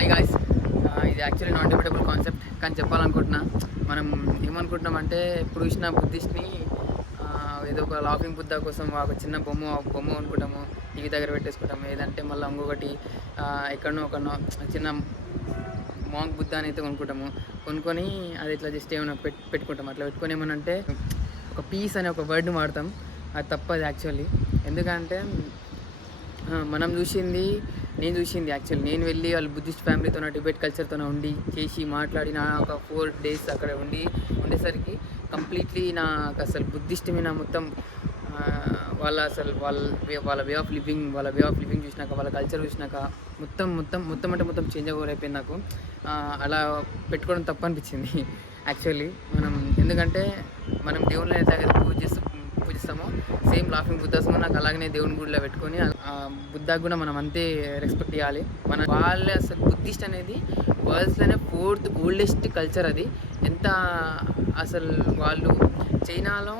Hi guys, ఇది actually non debatable concept. కానీ చెప్పాలనుకుంటున్నా, మనం ఏమనుకుంటున్నాం అంటే ఎప్పుడు చూసినా బుద్ధిస్ట్ని ఏదో ఒక లాఫింగ్ బుద్ధ కోసం ఒక చిన్న బొమ్మ అనుకుంటాము, టీవీ దగ్గర పెట్టేసుకుంటాము. ఏదంటే మళ్ళీ ఇంకొకటి ఎక్కడనో ఒక చిన్న మాంక్ బుద్ధ అని అయితే కొనుక్కొని అది ఇట్లా జస్ట్ ఏమైనా పెట్టుకుంటాం. అట్లా పెట్టుకొని ఏమనంటే ఒక పీస్ అనే ఒక వర్డ్ని వాడతాం. అది తప్పదు యాక్చువల్లీ. ఎందుకంటే నేను చూసింది యాక్చువల్లీ నేను వెళ్ళి వాళ్ళు బుద్ధిస్ట్ ఫ్యామిలీతో టిబెట్ కల్చర్తో ఉండి చేసి మాట్లాడిన ఒక 4 days అక్కడ ఉండేసరికి కంప్లీట్లీ నాకు అసలు బుద్ధిస్ట్ మీద మొత్తం వాళ్ళ వే ఆఫ్ లివింగ్ చూసినాక, వాళ్ళ కల్చర్ చూసినాక మొత్తం చేంజ్ అయిపోయింది నాకు. అలా పెట్టుకోవడం తప్పు అనిపించింది యాక్చువల్లీ. ఎందుకంటే మనం దేవుళ్ళని అయితే పూజిస్తామో సేమ్ లాఫింగ్ బుద్ధాస్మో నాకు అలాగనే దేవుని గుడిలో పెట్టుకొని బుద్ధాకు కూడా మనం అంతే రెస్పెక్ట్ ఇవ్వాలి. వాళ్ళే అసలు బుద్ధిస్ట్ అనేది వరల్డ్స్లోనే 4th ఓల్డెస్ట్ కల్చర్. అది ఎంత అసలు వాళ్ళు చైనాలో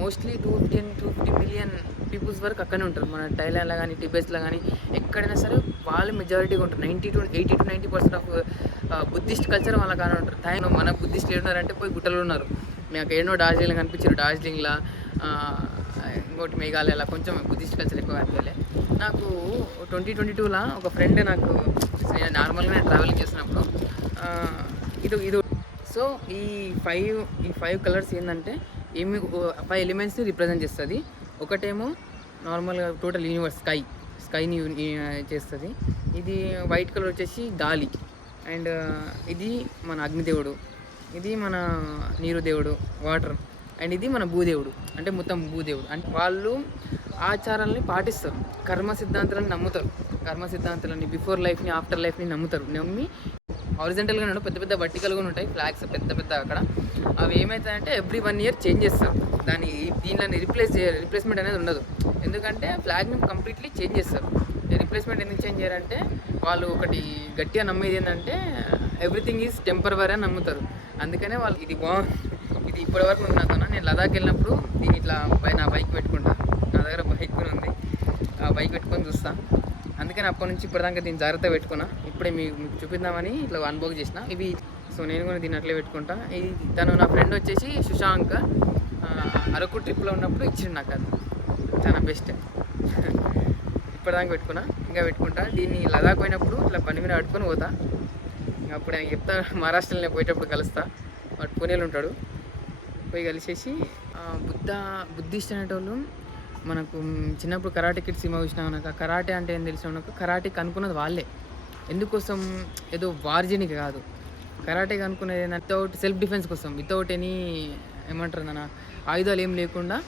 మోస్ట్లీ 250 million పీపుల్స్ వరకు అక్కడనే ఉంటారు. మన థాయిలాండ్లో కానీ టిబెట్స్లో కానీ ఎక్కడైనా సరే వాళ్ళు మెజారిటీగా ఉంటారు. 80-90% ఆఫ్ బుద్ధిస్ట్ కల్చర్ వాళ్ళ కానీ ఉంటారు. థాయిలాండ్ మన బుద్ధిస్ట్ ఉన్నారంటే పోయి గుట్టలు ఉన్నారు. నాకు ఏడో డార్జిలింగ్ కనిపించారు. డార్జిలింగ్లో ఇంకోటి మేఘాలయలో కొంచెం బుద్ధిస్ట్ కల్చర్ ఎక్కువ కనిపించలే నాకు. 2022లో ఒక ఫ్రెండ్ నాకు నార్మల్గా ట్రావెలింగ్ చేసినప్పుడు ఇది సో ఈ 5 కలర్స్ ఏంటంటే 5 ఎలిమెంట్స్ని రిప్రజెంట్ చేస్తుంది. ఒకటేమో నార్మల్గా టోటల్ యూనివర్స్ స్కైని చేస్తుంది. ఇది వైట్ కలర్ వచ్చేసి గాలి, అండ్ ఇది మన అగ్నిదేవుడు, ఇది మన నీరు దేవుడు వాటర్, అండ్ ఇది మన భూదేవుడు అంటే మొత్తం భూదేవుడు. అంటే వాళ్ళు ఆచారాలని పాటిస్తారు, కర్మ సిద్ధాంతాలని బిఫోర్ లైఫ్ని ఆఫ్టర్ లైఫ్ని నమ్మి హారిజంటల్గా పెద్ద వర్టికల్గా ఉంటాయి ఫ్లాగ్స్ పెద్ద అక్కడ. అవి ఏమవుతాయంటే ఎవ్రీ 1 year చేంజ్ చేస్తారు. దీనిని రిప్లేస్మెంట్ అనేది ఉండదు. ఎందుకంటే ఫ్లాగ్ని కంప్లీట్లీ చేంజ్ చేస్తారు. రిప్లేస్మెంట్ ఎందుకు చేంజ్ చేయాలంటే వాళ్ళు ఒకటి గట్టిగా నమ్మేది ఏంటంటే ఎవ్రీథింగ్ ఈజ్ టెంపరవరీ అని నమ్ముతారు. అందుకనే వాళ్ళు ఇది ఇప్పటివరకు ఉంది నాతో. నేను లదాఖ్ వెళ్ళినప్పుడు దీన్ని ఇట్లా నా బైక్ పెట్టుకుంటా. నా దగ్గర బైక్ ఉంది, ఆ బైక్ పెట్టుకొని చూస్తా. అందుకని అప్పటి నుంచి ఇప్పటిదాకా దీన్ని జాగ్రత్తగా పెట్టుకున్నా. ఇప్పుడే మీకు చూపిద్దామని ఇట్లా అన్బాక్స్ చేసిన ఇవి. సో నేను కూడా దీన్ని అట్లే పెట్టుకుంటా. నా ఫ్రెండ్ వచ్చేసి సుశాంక్ అరకు ట్రిప్లో ఉన్నప్పుడు ఇచ్చిండు నాకు. అది చాలా బెస్ట్. ఇప్పటిదాకా పెట్టుకున్నా, ఇంకా పెట్టుకుంటా. దీన్ని లదాఖ్ పోయినప్పుడు ఇట్లా బండి మీద పట్టుకొని పోతా. అప్పుడు నేను చెప్తా, మహారాష్ట్రలో పోయేటప్పుడు కలుస్తా. వాడు పూణేలో ఉంటాడు. పోయి కలిసేసి బుద్ధిస్ట్ అనేటోళ్ళు మనకు చిన్నప్పుడు కరాటే కిడ్ సినిమా చూసినా కరాటే అంటే ఏం తెలిసిన కరాటేకి అనుకున్నది వాళ్ళే. ఎందుకోసం ఏదో వార్జనికి కాదు. కరాటేకి అనుకునేది వితౌట్ సెల్ఫ్ డిఫెన్స్ కోసం, వితౌట్ ఎనీ ఏమంటారు ఆయుధాలు ఏం లేకుండా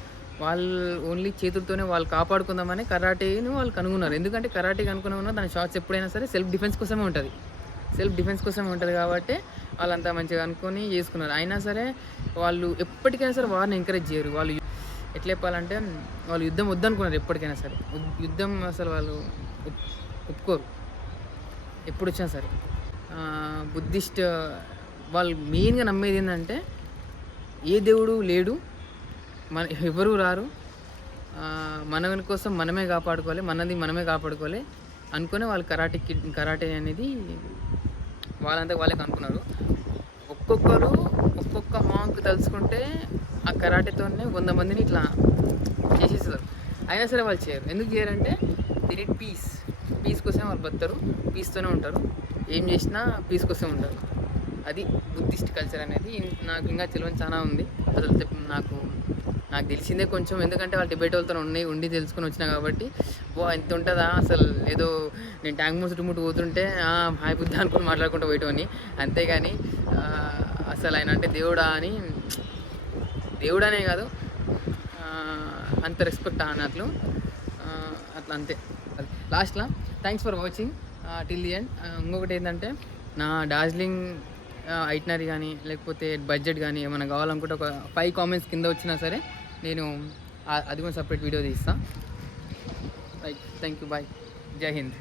వాళ్ళు ఓన్లీ చేతులతోనే వాళ్ళు కాపాడుకుందామని కరాటేని వాళ్ళు కనుగొన్నారు. ఎందుకంటే కరాటేకి అనుకున్నా దాని షార్ట్స్ ఎప్పుడైనా సరే సెల్ఫ్ డిఫెన్స్ కోసమే ఉంటుంది కాబట్టి వాళ్ళంతా మంచిగా అనుకొని చేసుకున్నారు. అయినా సరే వాళ్ళు ఎప్పటికైనా సరే వారిని ఎంకరేజ్ చేయరు. వాళ్ళు ఎట్లా చెప్పాలంటే వాళ్ళు యుద్ధం వద్దనుకున్నారు. ఎప్పటికైనా సరే యుద్ధం అసలు వాళ్ళు ఒప్పుకోరు ఎప్పుడు వచ్చినా సరే. బుద్ధిస్ట్ వాళ్ళు మెయిన్గా నమ్మేది ఏంటంటే ఏ దేవుడు లేడు, ఎవరు రారు, మన కోసం మనమే కాపాడుకోవాలి, మనమే కాపాడుకోవాలి అనుకునే వాళ్ళు కరాటే అనేది వాళ్ళంతా వాళ్ళకి అనుకున్నారు. ఒక్కొక్క మాంక్ తలుచుకుంటే ఆ కరాటేతోనే 100 మందిని ఇట్లా చేసేస్తారు. అయినా సరే వాళ్ళు చేయరు. ఎందుకు చేయరంటే దే నీడ్ పీస్ కోసమే వాళ్ళు బతుకుతారు, పీస్తోనే ఉంటారు. ఏం చేసినా పీస్ కోసం ఉంటారు. అది బుద్ధిస్ట్ కల్చర్ అనేది. నాకు ఇంకా తెలియని చాలా ఉంది. అసలు నాకు తెలిసిందే కొంచెం, ఎందుకంటే వాళ్ళు టిబెట్ వాళ్ళతో ఉండి తెలుసుకొని వచ్చినా కాబట్టి ఎంత ఉంటుందా అసలు. ఏదో నేను ట్యాంక్ చుట్టుముట్టు పోతుంటే హాయ్ బుద్ధ అనుకుని మాట్లాడుకుంటూ పోయేటోని. అంతేగాని అసలు ఆయన అంటే దేవుడనే కాదు, అంత రెస్పెక్ట్ అన్నట్లు అట్లా అంతే. లాస్ట్లో thanks for watching till the end. ఇంకొకటి ఏంటంటే నా డార్జిలింగ్ ఐటనరీ కానీ లేకపోతే బడ్జెట్ కానీ ఏమైనా కావాలనుకుంటే ఒక 5 comments కింద వచ్చినా సరే నేను అది కూడా సపరేట్ వీడియో తీస్తాను. రైట్, థ్యాంక్ యూ, బాయ్, జై హింద్.